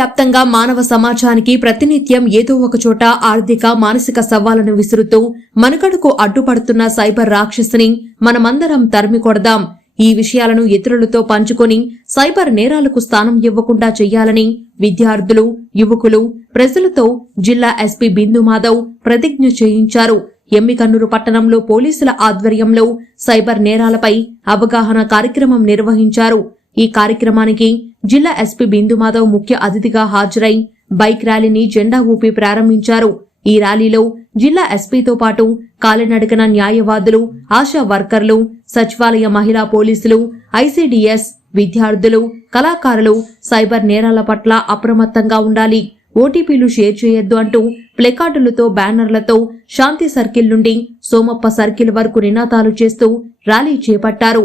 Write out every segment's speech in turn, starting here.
ప్రపంచవ్యాప్తంగా మానవ సమాజానికి ప్రతినిత్యం ఏదో ఒక చోట ఆర్థిక మానసిక సవాళ్ళను విసురుతూ మనుగడకు అడ్డుపడుతున్న సైబర్ రాక్షసిని మనమందరం తరిమి కొడదాం. ఈ విషయాలను ఇతరులతో పంచుకొని సైబర్ నేరాలకు స్థానం ఇవ్వకుండా చెయ్యాలని విద్యార్థులు యువకులు ప్రజలతో జిల్లా ఎస్పీ బిందు మాధవ్ ప్రతిజ్ఞ చేయించారు. ఎమ్మికన్నూరు పట్టణంలో పోలీసుల ఆధ్వర్యంలో సైబర్ నేరాలపై అవగాహన కార్యక్రమం నిర్వహించారు. ఈ కార్యక్రమానికి జిల్లా ఎస్పీ బిందు మాధవ్ ముఖ్య అతిథిగా హాజరై బైక్ ర్యాలీని జెండా ఊపి ప్రారంభించారు. ఈ ర్యాలీలో జిల్లా ఎస్పీతో పాటు కాలినడకన న్యాయవాదులు ఆశా వర్కర్లు సచివాలయ మహిళా పోలీసులు ఐసీడీఎస్ విద్యార్థులు కళాకారులు సైబర్ నేరాల పట్ల అప్రమత్తంగా ఉండాలి. ఓటీపీలు షేర్ చేయొద్దు అంటూ ప్లెకార్డులతో బ్యానర్లతో శాంతి సర్కిల్ నుండి సోమప్ప సర్కిల్ వరకు నినాదాలు చేస్తూ ర్యాలీ చేపట్టారు.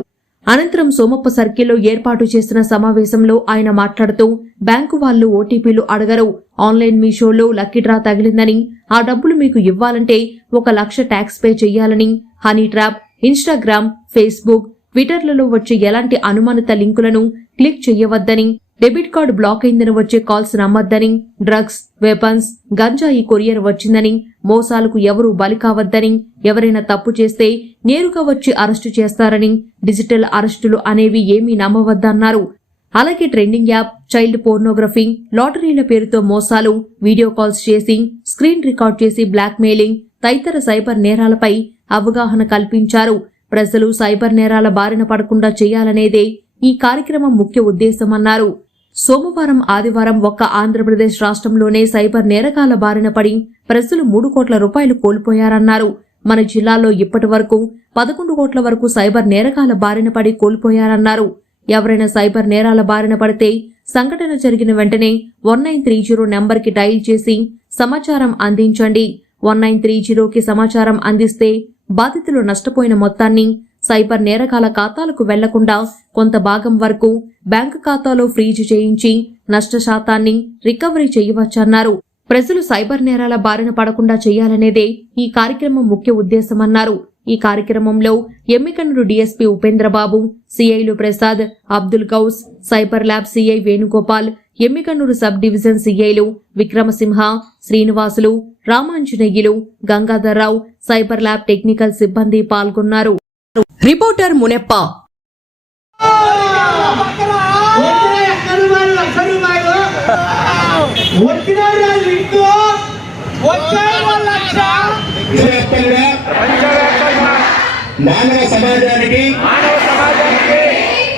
అనంతరం సోమప్ప సర్కిల్లో ఏర్పాటు చేసిన సమావేశంలో ఆయన మాట్లాడుతూ బ్యాంకు వాళ్ళు ఓటీపీలు అడగరు. ఆన్లైన్ మీషోలో లక్కీ డ్రా తగిలిందని ఆ డబ్బులు మీకు ఇవ్వాలంటే ఒక లక్ష ట్యాక్స్ పే చెయ్యాలని హనీ ట్రాప్ ఇన్స్టాగ్రామ్ ఫేస్బుక్ ట్విట్టర్లలో వచ్చే ఎలాంటి అనుమానిత లింకులను క్లిక్ చేయవద్దని డెబిట్ కార్డు బ్లాక్ అయిందని వచ్చే కాల్స్ నమ్మొద్దని డ్రగ్స్ వెపన్స్ గంజాయి కొరియర్ వచ్చిందని మోసాలకు ఎవరూ బలి కావద్దని ఎవరైనా తప్పు చేస్తే నేరుగా వచ్చి అరెస్టు చేస్తారని డిజిటల్ అరెస్టులు అనేవి ఏమీ నమ్మవద్దన్నారు. అలాగే ట్రెండింగ్ యాప్ చైల్డ్ పోర్నోగ్రఫీ లాటరీల పేరుతో మోసాలు వీడియో కాల్స్ చేసి స్క్రీన్ రికార్డ్ చేసి బ్లాక్ మెయిలింగ్ తదితర సైబర్ నేరాలపై అవగాహన కల్పించారు. ప్రజలు సైబర్ నేరాల బారిన పడకుండా చేయాలనేదే ఈ కార్యక్రమం ముఖ్య ఉద్దేశమన్నారు. సోమవారం ఆదివారం ఒక్క ఆంధ్రప్రదేశ్ రాష్ట్రంలోనే సైబర్ నేరకాల బారిన పడి ప్రజలు మూడు కోట్ల రూపాయలు కోల్పోయారన్నారు. మన జిల్లాలో ఇప్పటి వరకు పదకొండు కోట్ల వరకు సైబర్ నేరకాల బారిన పడి కోల్పోయారన్నారు. ఎవరైనా సైబర్ నేరాల బారిన పడితే సంఘటన జరిగిన వెంటనే వన్ నైన్ త్రీ జీరో నెంబర్కి డైల్ చేసి సమాచారం అందించండి. వన్ నైన్ త్రీ జీరోకి సమాచారం అందిస్తే బాధితులు నష్టపోయిన మొత్తాన్ని సైబర్ నేరగాల ఖాతాలకు వెళ్ళకుండా కొంత భాగం వరకు బ్యాంకు ఖాతాలో ఫ్రీజ్ చేయించి నష్ట శాతాన్ని రికవరీ చేయవచ్చన్నారు. ప్రజలు సైబర్ నేరాల బారిన పడకుండా చేయాలనేదే ఈ కార్యక్రమం ముఖ్య ఉద్దేశమన్నారు. ఈ కార్యక్రమంలో Yemmiganur DSP Upendrababu సిఐలు Prasad Abdul Gouse cyber lab CI Venugopal Emmiganur sub division సిఐలు Vikramasimha Srinivasulu Ramanjaneyulu Gangadharrao cyber lab technical సిబ్బంది పాల్గొన్నారు. రిపోర్టర్ మునెప్ప. మానవ సమాజానికి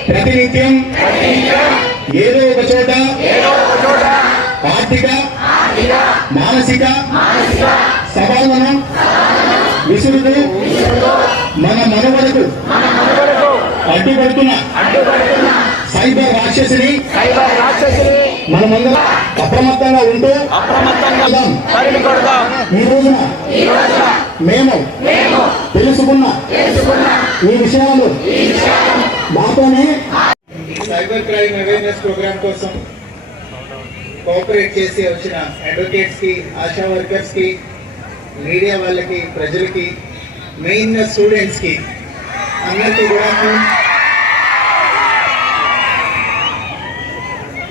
ప్రతినిత్యం ఏదో ఒక చోట ఆర్థిక మానసిక సవాళ్ళను విసురుతూ మన మనుగడకు అడ్డుపడుతున్న సైబర్ రాక్షసిని మన ముందర అప్రమత్తంగా ఉంటూ అప్రమత్తంగా ఈ రోజున మేము తెలుసుకున్న ఈ విషయాలు మాతోనే సైబర్ క్రైమ్ అవేర్నెస్ ప్రోగ్రామ్ కోసం కోఆపరేట్ చేసి వచ్చిన అడ్వకేట్స్కి ఆశా వర్కర్స్కి మీడియా వాళ్ళకి ప్రజలకి మెయిన్ స్టూడెంట్స్కి అందరికీ కూడా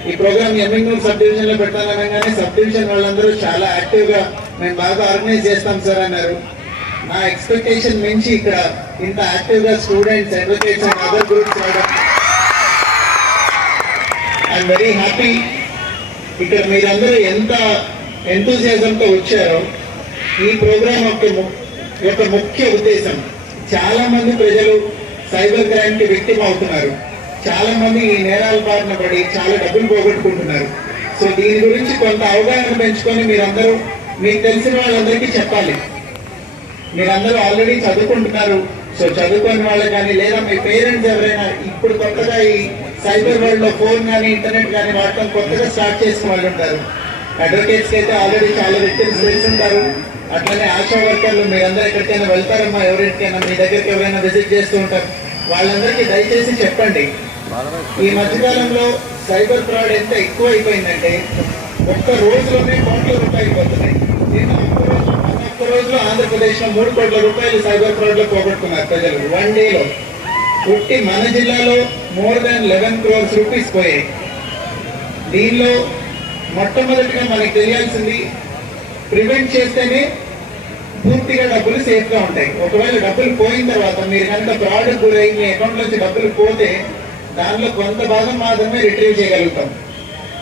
ఈ ప్రోగ్రామ్ ఎమ్మెన్యూర్ సబ్ డివిజన్లో పెట్టాలనగానే సబ్ డివిజన్ వాళ్ళందరూ చాలా యాక్టివ్గా మేము బాగా ఆర్గనైజ్ చేస్తాం సార్ అన్నారు. నా ఎక్స్పెక్టేషన్ మించి ఇక్కడ ఇంత యాక్టివ్గా students advocates and other groups రావడం. ఐఎమ్ వెరీ హ్యాపీ ఇక్కడ మీరందరూ ఎంత ఎంతూజియాజంతో వచ్చారో ఈ ప్రోగ్రాం యొక్క యొక్క ముఖ్య ఉద్దేశం చాలా మంది ప్రజలు సైబర్ క్రైమ్కి విక్టిమ్ అవుతున్నారు. చాలా మంది ఈ నేరాల బారిన పడి చాలా డబ్బులు పోగొట్టుకుంటున్నారు. సో దీని గురించి కొంత అవగాహన పెంచుకొని మీరందరూ మీకు తెలిసిన వాళ్ళందరికీ చెప్పాలి. మీరందరూ ఆల్రెడీ చదువుకుంటున్నారు. సో చదువుకుని వాళ్ళు కానీ లేదా మీ పేరెంట్స్ ఎవరైనా ఇప్పుడు కొత్తగా ఈ సైబర్ వరల్డ్లో ఫోన్ కానీ ఇంటర్నెట్ కానీ వాడటం కొత్తగా స్టార్ట్ చేసిన వాళ్ళు ఉంటారు. అడ్వకేట్స్ అయితే ఆల్రెడీ చాలా వ్యక్తులు తెలుసుంటారు అట్లనే ఆశా వర్కర్లు మీరందరూ ఎక్కడికైనా వెళ్తారమ్మా ఎవరింటికైనా మీ దగ్గరికి ఎవరైనా విజిట్ చేస్తూ ఉంటారు. వాళ్ళందరికీ దయచేసి చెప్పండి. ఈ మధ్యకాలంలో సైబర్ ఫ్రాడ్ ఎంత ఎక్కువ అయిపోయిందంటే ఒక్క రోజులోనే కోట్ల రూపాయలు పోతున్నాయి. నేను ఒక్క రోజులో ఆంధ్రప్రదేశ్లో మూడు కోట్ల రూపాయలు సైబర్ ఫ్రాడ్లో పోగొట్టుకున్నారు ప్రజలు. వన్ డేలో పుట్టి మన జిల్లాలో more than eleven crores rupees పోయాయి. దీనిలో మొట్టమొదటిగా మనకి తెలియాల్సింది ప్రివెంట్ చేస్తేనే పూర్తిగా డబ్బులు సేఫ్గా ఉంటాయి. ఒకవేళ డబ్బులు పోయిన తర్వాత మీరు కనుక ఫ్రాడ్ గురై మీ అకౌంట్లోంచి డబ్బులు పోతే దానిలో కొంత భాగం మాత్రమే రిట్రీవ్ చేయగలుగుతాం.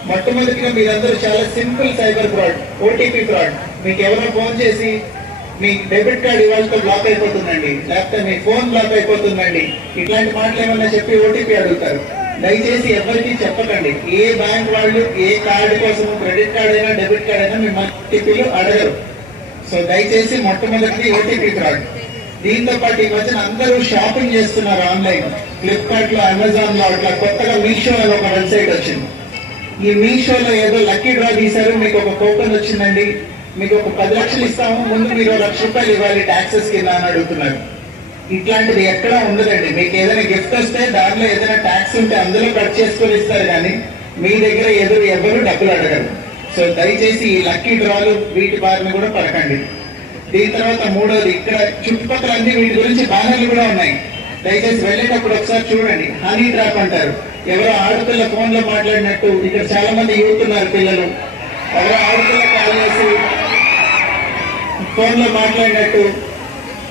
మొట్టమొదటిగా మీరందరూ చాలా simple cyber fraud OTP fraud. మీకు ఎవరో ఫోన్ చేసి మీ డెబిట్ కార్డ్ ఇవాళతో బ్లాక్ అయిపోతుందండి. లేకపోతే మీ ఫోన్ బ్లాక్ అయిపోతుందండి. ఇట్లాంటి మాటలు ఏమన్నా చెప్పి ఓటీపీ అడుగుతారు. దయచేసి ఎవరికి చెప్పకండి. ఏ బ్యాంక్ వాళ్ళు ఏ కార్డు కోసం క్రెడిట్ కార్డ్ అయినా డెబిట్ కార్డ్ అయినా మీ ఓటీపీలు అడగరు. సో దయచేసి మొట్టమొదటి ఓటీపీ కార్డ్ దీంతో పాటు ఈ మధ్యన అందరూ షాపింగ్ చేస్తున్నారు ఆన్లైన్. ఫ్లిప్కార్ట్లో అమెజాన్లో అట్లా కొత్తగా మీషో అని ఒక వెబ్సైట్ వచ్చింది. ఈ మీషోలో ఏదో లక్కీ డ్రా తీశారు. మీకు ఒక కూపన్ వచ్చిందండి. మీకు ఒక పది లక్షలు ఇస్తాము. ముందు మీరు లక్ష రూపాయలు ఇవ్వాలి ట్యాక్సెస్ కింద అని అడుగుతున్నారు. ఇట్లాంటిది ఎక్కడా ఉండదండి. మీకు ఏదైనా గిఫ్ట్ వస్తే దానిలో ఏదైనా ట్యాక్స్ ఉంటే అందులో కట్ చేసుకొని ఇస్తారు కానీ మీ దగ్గర ఎదురు ఎవరు డబ్బులు అడగరు. సో దయచేసి ఈ లక్కీ డ్రాలు వీటి బారిన కూడా పడకండి. దీని తర్వాత మూడోది ఇక్కడ చుట్టుపక్కల అన్ని వీటి గురించి బ్యానర్లు కూడా ఉన్నాయి. దయచేసి వెళ్ళేటప్పుడు ఒకసారి చూడండి. హనీ డ్రాప్ అంటారు. ఎవరో ఆడపిల్ల ఫోన్లో మాట్లాడినట్టు ఇక్కడ చాలా మంది యూత్ ఉన్నారు పిల్లలు. ఎవరో ఆడపిల్ల కాల్ చేసి ఫోన్లో మాట్లాడినట్టు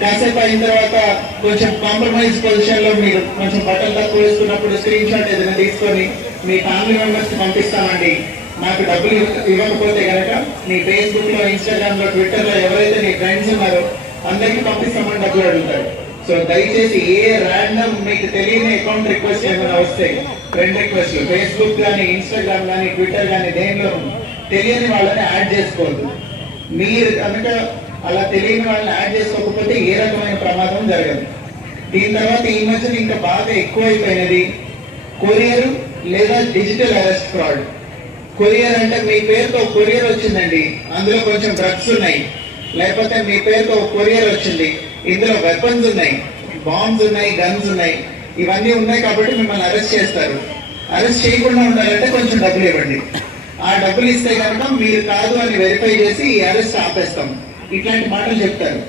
కాసేపు అయిన తర్వాత కొంచెం కాంప్రమైజ్ పొజిషన్లో మీరు కొంచెం బట్టలు తక్కువ వేసుకున్నప్పుడు స్క్రీన్ షాట్ ఏదైనా తీసుకొని మీ ఫ్యామిలీ మెంబర్స్కి పంపిస్తామండి నాకు డబ్బులు ఇవ్వకపోతే కనుక మీ ఫేస్బుక్లో ఇన్స్టాగ్రామ్లో ట్విట్టర్లో ఎవరైతే మీ ఫ్రెండ్స్ ఉన్నారో అందరికీ పంపిస్తామని డబ్బులు అడుగుతారు. సో దయచేసి ఏ ర్యాండమ్ మీకు తెలియని అకౌంట్ రిక్వెస్ట్ ఏమైనా వస్తాయి ఫ్రెండ్ రిక్వెస్ట్ ఫేస్బుక్ కానీ ఇన్స్టాగ్రామ్ కానీ ట్విట్టర్ కానీ దేనిలో తెలియని వాళ్ళని యాడ్ చేసుకోవద్దు. మీరు కనుక అలా తెలియని వాళ్ళని యాడ్ చేసుకోకపోతే ఏ రకమైన ప్రమాదం జరగదు. దీని తర్వాత ఈ మధ్యన ఇంకా బాగా ఎక్కువైపోయినది కొరియర్ లేదా డిజిటల్ అరెస్ట్ ఫ్రాడ్. కొరియర్ అంటే మీ పేరుతో కొరియర్ వచ్చిందండి. అందులో కొంచెం డ్రగ్స్ ఉన్నాయి. లేకపోతే మీ పేరుతో కొరియర్ వచ్చింది. ఇందులో వెపన్స్ ఉన్నాయి. బాంబ్స్ ఉన్నాయి గన్స్ ఉన్నాయి. ఇవన్నీ ఉన్నాయి కాబట్టి మిమ్మల్ని అరెస్ట్ చేస్తారు. అరెస్ట్ చేయకుండా ఉండాలంటే కొంచెం డబ్బులు ఇవ్వండి. ఆ డబ్బులు ఇస్తే కనుక మీరు కాదు అని వెరిఫై చేసి ఈ అరెస్ట్ ఆపేస్తాం. ఇట్లాంటి మాటలు చెప్తారు.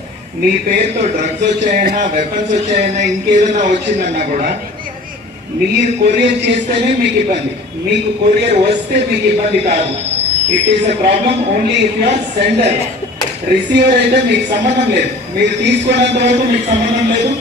మీ పేరుతో డ్రగ్స్ వచ్చాయన్నా వెపన్స్ వచ్చాయన్నా ఇంకేదైనా వచ్చిందన్నా కూడా మీరు కొరియర్ చేస్తేనే మీకు ఇబ్బంది. మీకు కొరియర్ వస్తే మీకు ఇబ్బంది కాదు. It is a problem only if you're sender receiver అయితే మీకు సంబంధం లేదు. మీరు తీసుకున్నంత వరకు మీకు సంబంధం లేదు.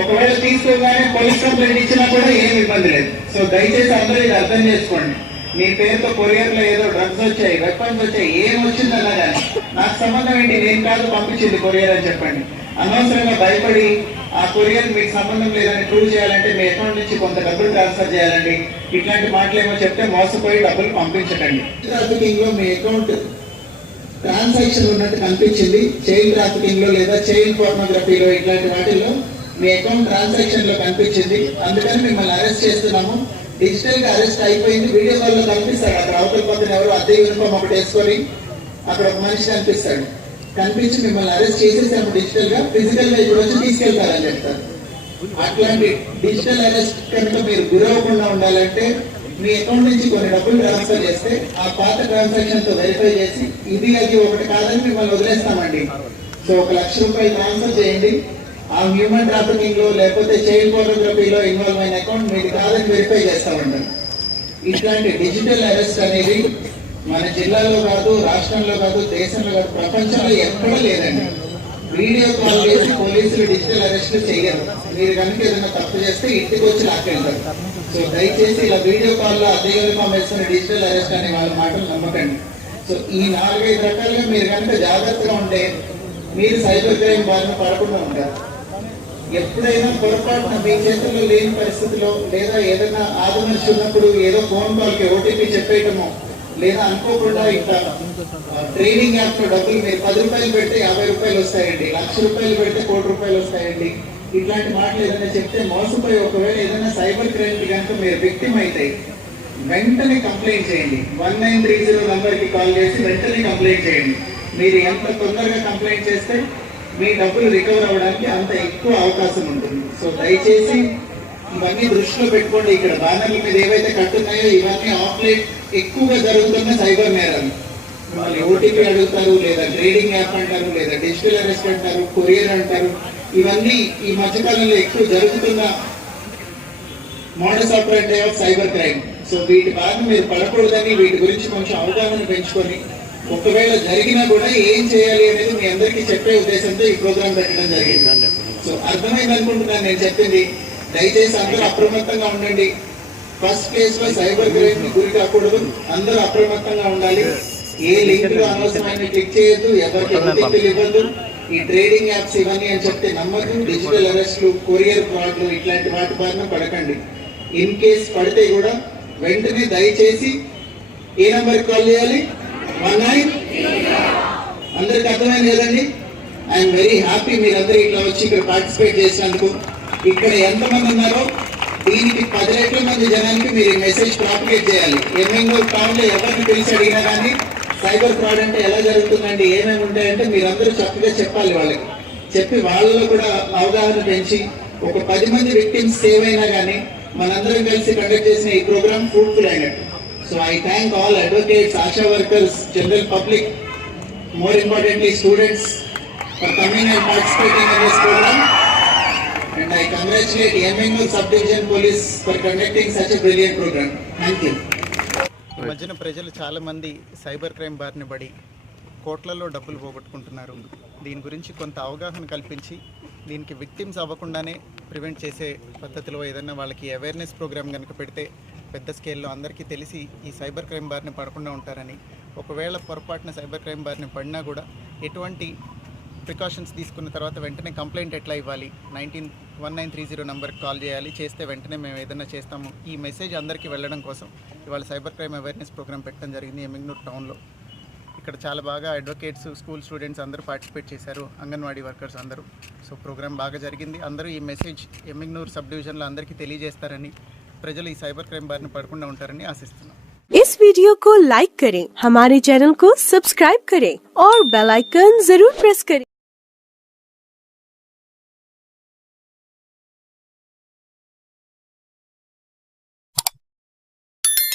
ఒకవేళ తీసుకోగానే పోలీస్ కంప్లైంట్ ఇచ్చినా కూడా ఏం ఇబ్బంది లేదు. సో దయచేసి అందరూ ఇది అర్థం చేసుకోండి. మీ పేరుతో కొరియర్లో ఏదో డ్రగ్స్ వచ్చాయి వెపన్స్ వచ్చాయి ఏం వచ్చిందన్నా కానీ నాకు సంబంధం ఏంటి? నేను కాదు పంపించింది కొరియర్ అని చెప్పండి. అనవసరంగా భయపడి ఆ కొరియర్ మీకు సంబంధం లేదని ప్రూవ్ చేయాలంటే మీ అకౌంట్ నుంచి కొంత డబ్బులు ట్రాన్స్ఫర్ చేయాలండి. ఇట్లాంటి మాటలు ఏమో చెప్తే మోసపోయి డబ్బులు పంపించకండి. ట్రాఫికింగ్లో మీ అకౌంట్ ట్రాన్సాక్షన్ ఉన్నట్టు కనిపించింది. చైల్డ్ ట్రాఫికింగ్లో లేదా చైల్డ్ పోర్నోగ్రఫీలో ఇట్లాంటి వాటిల్లో మీ అకౌంట్ ట్రాన్సాక్షన్లో కనిపించింది. అందుకని మిమ్మల్ని అరెస్ట్ చేస్తున్నాము. డిజిటల్గా అరెస్ట్ అయిపోయింది. వీడియో కాల్లో కనిపిస్తాడు అక్కడ అవతల పక్కన ఎవరు అద్దె యూనిఫామ్ ఒకటి వేసుకొని అక్కడ ఒక మనిషి కనిపిస్తాడు. కనిపించి మిమ్మల్ని అరెస్ట్ చేసేసాము డిజిటల్గా. ఫిజికల్గా ఇప్పుడు వచ్చి తీసుకెళ్తారని చెప్తారు. అట్లాంటి డిజిటల్ అరెస్ట్ కనుక మీరు గురవకుండా ఉండాలంటే మీ అకౌంట్ నుంచి కొన్ని డబ్బులు ట్రాన్స్ఫర్ చేస్తే ఆ పాత ట్రాన్సాక్షన్తో వెరిఫై చేసి ఇది అది ఒకటి కాదని మిమ్మల్ని వదిలేస్తామండి. సో ఒక లక్ష రూపాయలు ట్రాన్స్ఫర్ చేయండి. ఆ హ్యూమన్ ట్రాఫికింగ్లో లేకపోతే చైల్డ్ ఫోటోగ్రఫీలో ఇన్వాల్వ్ అయిన అకౌంట్ మీరు కాదని వెరిఫై చేస్తామండి. ఇట్లాంటి డిజిటల్ అరెస్ట్ అనేది మన జిల్లాలో కాదు రాష్ట్రంలో కాదు దేశంలో కాదు ప్రపంచంలో ఎక్కడా లేదండి. వీడియో కాల్ చేసి పోలీసులు డిజిటల్ అరెస్ట్ చేయరు. మీరు కనుక ఏదైనా తప్పు చేస్తే ఇంటికి వచ్చి లాక్కెళ్తారు. సో దయచేసి ఇలా వీడియో కాల్లో అదే యూనిఫామ్ వేసుకుని డిజిటల్ అరెస్ట్ అనే వాళ్ళ మాటలు నమ్మకండి. సో ఈ నాలుగైదు రకాలుగా మీరు కనుక జాగ్రత్తగా ఉంటే మీరు సైబర్ క్రైమ్ బారిన పడకుండా ఉంటారు. ఎప్పుడైనా పొరపాటున మీ చేతుల్లో లేని పరిస్థితిలో లేదా ఏదైనా ఆదమనిషి ఉన్నప్పుడు ఏదో ఫోన్ కాల్కి ఓటీపీ చెప్పేయటమో లేదా అనుకోకుండా ఇంకా ట్రైనింగ్ యాప్లో డబ్బులు మీరు పది రూపాయలు పెడితే యాభై రూపాయలు వస్తాయండి లక్ష రూపాయలు పెడితే కోటి రూపాయలు వస్తాయండి. ఇట్లాంటి మాటలు ఏదైనా చెప్తే మోసపోయి ఒకవేళ ఏదైనా సైబర్ క్రైమ్ కనుక మీరు విక్టిమ్ అయితే వెంటనే కంప్లైంట్ చేయండి. వన్ నైన్ త్రీ జీరో నెంబర్కి కాల్ చేసి వెంటనే కంప్లైంట్ చేయండి. మీరు ఎంత తొందరగా కంప్లైంట్ చేస్తే మీ డబ్బులు రికవర్ అవ్వడానికి అంత ఎక్కువ అవకాశం ఉంటుంది. సో దయచేసి ఇవన్నీ దృష్టిలో పెట్టుకోండి. ఇక్కడ బ్యానర్ల మీద ఏవైతే కట్టున్నాయో ఇవన్నీ ఆఫ్లైన్ ఎక్కువగా జరుగుతున్న సైబర్ నేరాలు. వాళ్ళు ఓటీపీ అడుగుతారు లేదా ట్రేడింగ్ యాప్ అంటారు లేదా డిజిటల్ అరెస్ట్ అంటారు కొరియర్ అంటారు. ఇవన్నీ ఈ మధ్యకాలంలో ఎక్కువ జరుగుతున్న models operate of cyber crime. So వీటి బారిన మీరు పడకూడదని వీటి గురించి కొంచెం అవగాహన పెంచుకొని ఒకవేళ జరిగినా కూడా ఏం చేయాలి అనేది మీ అందరికీ చెప్పే ఉద్దేశంతో ఈ ప్రోగ్రాం పెట్టడం జరిగింది. సో అర్థమైంది అనుకుంటున్నాను నేను చెప్పింది. దయచేసి అందరూ అప్రమత్తంగా ఉండండి. ఫస్ట్ ప్లేస్లో సైబర్ క్రైమ్ గురి కాకూడదు. అందరూ అప్రమత్తంగా ఉండాలి. ఏ లింక్లో అనవసరమైన క్లిక్ చేయొద్దు. ఎవరికి ఓటీపీలు ఇవ్వద్దు. ఈ ట్రేడింగ్ యాప్స్ ఇవన్నీ అని చెప్తే నమ్మద్దు. డిజిటల్ అరెస్ట్లు కొరియర్ ఫ్రాడ్లు ఇట్లాంటి వాటి బారిన పడకండి. ఇన్ కేస్ పడితే కూడా వెంటనే దయచేసి ఏ నెంబర్ కాల్ చేయాలి? వన్ నైన్ అందరికి అర్థమైంది కదండి? ఐఎమ్ వెరీ హ్యాపీ మీరందరూ ఇట్లా వచ్చి ఇక్కడ పార్టిసిపేట్ చేసినందుకు. ఇక్కడ ఎంతమంది ఉన్నారో దీనికి పది రెట్ల మంది జనానికి మీరు మెసేజ్ ప్రాపగేట్ చేయాలి. ఎమ్మెల్యే టౌన్ ఎవరిని పిలిచి అడిగినా కానీ సైబర్ ఫ్రాడ్ అంటే ఎలా జరుగుతుందండి ఏమేమి ఉంటాయంటే మీరందరూ చక్కగా చెప్పాలి వాళ్ళకి. చెప్పి వాళ్ళలో కూడా అవగాహన పెంచి ఒక పది మంది విక్టిమ్స్ సేవ్ అయినా కానీ మనందరం కలిసి కండక్ట్ చేసిన ఈ ప్రోగ్రామ్ ఫ్రూట్ఫుల్ అయినట్టు. So I thank all advocates Asha workers general public more importantly students for coming and participating in this program and I congratulate Yemengu Subdivision Police for conducting such a brilliant program. Thank you. ఈ మధ్యన ప్రజలు చాలామంది cyber crime బారిన పడి కోట్లలో డబ్బులు పోగొట్టుకుంటున్నారు దీని గురించి కొంత అవగాహన కల్పించి దీనికి విక్టిమ్స్ అవ్వకుండానే ప్రివెంట్ చేసే పద్ధతిలో ఏదైనా వాళ్ళకి అవేర్నెస్ ప్రోగ్రామ్ కనుక పెడితే పెద్ద స్కేల్లో అందరికీ తెలిసి ఈ సైబర్ క్రైమ్ బారిన పడకుండా ఉంటారని ఒకవేళ పొరపాటున సైబర్ క్రైమ్ బారిన పడినా కూడా ఎటువంటి ప్రికాషన్స్ తీసుకున్న తర్వాత వెంటనే కంప్లైంట్ ఎట్లా ఇవ్వాలి? Nineteen one nine three zero నెంబర్కి కాల్ చేయాలి. చేస్తే వెంటనే మేము ఏదైనా చేస్తాము. ఈ మెసేజ్ అందరికీ వెళ్ళడం కోసం ఇవాళ సైబర్ క్రైమ్ అవేర్నెస్ ప్రోగ్రామ్ పెట్టడం జరిగింది ఎమిగ్నూర్ టౌన్లో ఇక్కడ చాలా బాగా అడ్వకేట్స్ స్కూల్ స్టూడెంట్స్ అందరూ పార్టిసిపేట్ చేశారు అంగన్వాడీ వర్కర్స్ అందరూ సో ప్రోగ్రామ్ బాగా జరిగింది అందరూ ఈ మెసేజ్ ఎమిగ్నూర్ సబ్ డివిజన్లో అందరికీ తెలియజేస్తారని ప్రజలు ఈ సైబర్ క్రైమ్ బారిన పడకుండా ఉంటారని ఆశిస్తున్నాం इस वीडियो को लाइक करें हमारे चैनल को सब्सक्राइब करें और बेल आइकन जरूर प्रेस करें